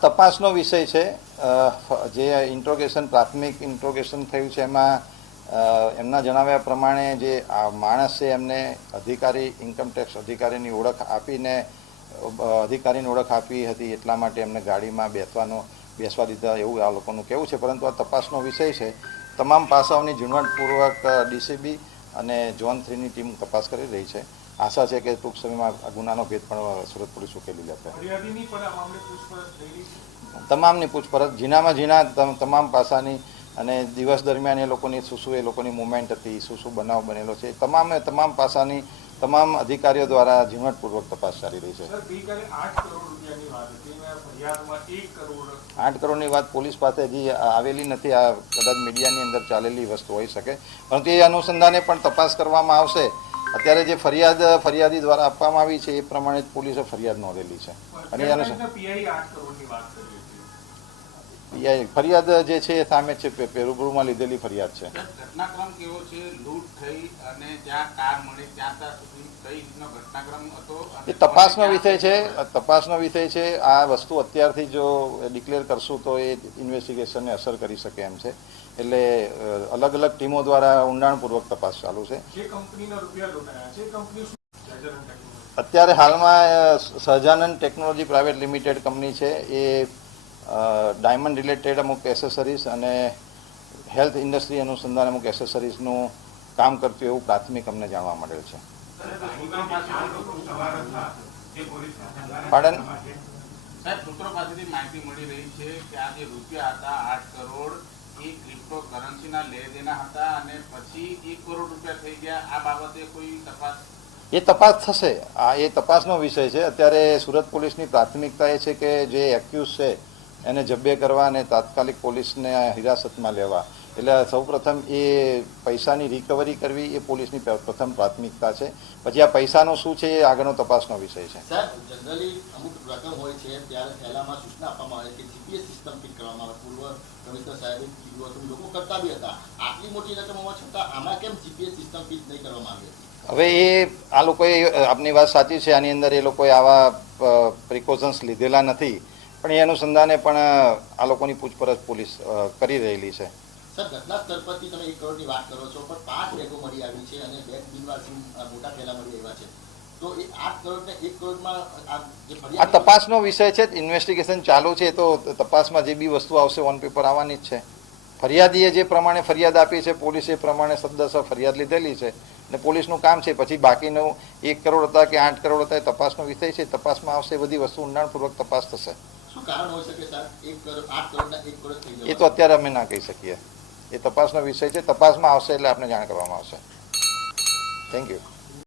તપાસનો વિષય છે. જે ઇન્ટ્રોગેશન પ્રાથમિક ઇન્ટ્રોગેશન થયું છે એમાં એમના જણાવ્યા પ્રમાણે જે આ માણસ છે એમને અધિકારી ઇન્કમટેક્સ અધિકારીની ઓળખ આપી હતી એટલા માટે એમને ગાડીમાં બેસવા દીધા એવું આ લોકોનું કહેવું છે. પરંતુ આ તપાસનો વિષય છે. તમામ પાસાઓની ઝીણવટપૂર્વક ડીસીબી અને ઝોન 3ની ટીમ તપાસ કરી રહી છે. આશા છે કે ટૂંક સમયમાં આ ગુનાનો ભેદ પણ સુરત પોલીસ ઉકેલી લેશે. તમામની પૂછપરછ ઝીણા તમામ પાસાની અને દિવસ દરમિયાન એ લોકોની શું એ લોકોની મુવમેન્ટ હતી, શું બનાવ બનેલો છે, તમામ પાસાની તમામ અધિકારીઓ દ્વારા ઝીણવટપૂર્વક તપાસ ચાલી રહી છે. 8 કરોડની વાત પોલીસ પાસે હજી આવેલી નથી. આ કદાચ મીડિયાની અંદર ચાલેલી વસ્તુ હોઈ શકે, પરંતુ એ અનુસંધાને પણ તપાસ કરવામાં આવશે. અત્યારે જે ફરિયાદી દ્વારા આપવામાં આવી છે એ પ્રમાણે પોલીસે ફરિયાદ નોંધેલી છે અને ફરિયાદ જે છે એ સામે છે, રૂબરૂમાં લીધેલી ફરિયાદ છે. ઘટનાક્રમ કેવો છે? લૂંટ થઈ અને જ્યાં કાર મળી ત્યાં સુધી કઈ રીતનો ઘટનાક્રમ હતો? એ તપાસનો વિષય છે. આ વસ્તુ અત્યારથી જો ડિક્લેર કરશું તો એ ઇન્વેસ્ટિગેશનને અસર કરી શકે એમ છે. એટલે અલગ અલગ ટીમો દ્વારા ઊંડાણપૂર્વક તપાસ ચાલુ છે. અત્યારે હાલમાં Sahajanand technology private limited company છે. એ ડાયમંડ રિલેટેડ અમુક એસેસરીઝ અને હેલ્થ ઇન્ડસ્ટ્રી અનુસંધાન અમુક એસેસરીઝનું કામ કરતું એવું પ્રાથમિક અમને જાણવા મળેલ છે. પાડન સાહેબ, સૂત્રો પાસેથી માહિતી મળી રહી છે કે આ જે રૂપિયા હતા 8 કરોડ એ ક્રિપ્ટો કરન્સીના લેદેના હતા અને પછી 1 કરોડ રૂપિયા થઈ ગયા. આ બાબતે કોઈ તપાસ? એ તપાસ થશે. એ તપાસનો વિષય છે. અત્યારે સુરત પોલીસની પ્રાથમિકતા એ છે કે જે એક્યુઝ છે એને જબ્બે કરવા અને તાત્કાલિક પોલીસને હિરાસતમાં લેવા. એટલે સૌપ્રથમ એ પૈસાની રિકવરી કરવી એ પોલીસની પ્રથમ પ્રાથમિકતા છે. પછી આ પૈસાનો શું છે એ આગળનો તપાસનો વિષય છે. સાહેબ, જનરલી અમુક રકમ હોય છે ત્યારે પહેલામાં સૂચના આપવામાં આવે કે જીપીએસ સિસ્ટમ ફિટ કરવામાં આવે. પૂર્વ કમિશનર સાહેબે કીધું હતું, લોકો કરતા બી હતા. આટલી મોટી રકમ હોવા છતાં આમાં કેમ જીપીએસ સિસ્ટમ ફિટ નહીં કરવામાં આવી હતી? હવે આ લોકોએ આપની વાત સાચી છે. આની અંદર એ લોકોએ આવા પ્રિકોશન્સ લીધેલા નથી, પણ એ અનુસંધાને પણ આ લોકોની પૂછપરછ પોલીસ કરી રહેલી છે. સર, ઘટના સ્થળ પરથી તમે 1 કરોડની વાત કરો છો, પણ 5 બેગો મળી આવી છે અને બેગ બિનવારસી મોટા થેલા મળી આવ્યા છે. તો એ 8 કરોડ ને 1 કરોડમાં આ તપાસનો વિષય છે. ઇન્વેસ્ટિગેશન ચાલુ છે. તો તપાસમાં જે બી વસ્તુ આવશે ઓન પેપર આવવાની જ છે. ફરિયાદીએ જે પ્રમાણે ફરિયાદ આપી છે, પોલીસે એ પ્રમાણે સદસ્ય ફરિયાદ લીધેલી છે અને પોલીસનું કામ છે. પછી બાકીનું 1 કરોડ હતા કે 8 કરોડ હતા એ તપાસનો વિષય છે. તપાસમાં આવશે, બધી વસ્તુ ઊંડાણપૂર્વક તપાસ થશે. શું કારણ હોઈ શકે સર? 1 કરોડ 8 કરોડના 1 કરોડ થઈ ગયા એ તો અત્યારે અમે ના કહી શકીએ. એ તપાસનો વિષય છે. તપાસમાં આવશે એટલે આપને જાણ કરવામાં આવશે. Thank you.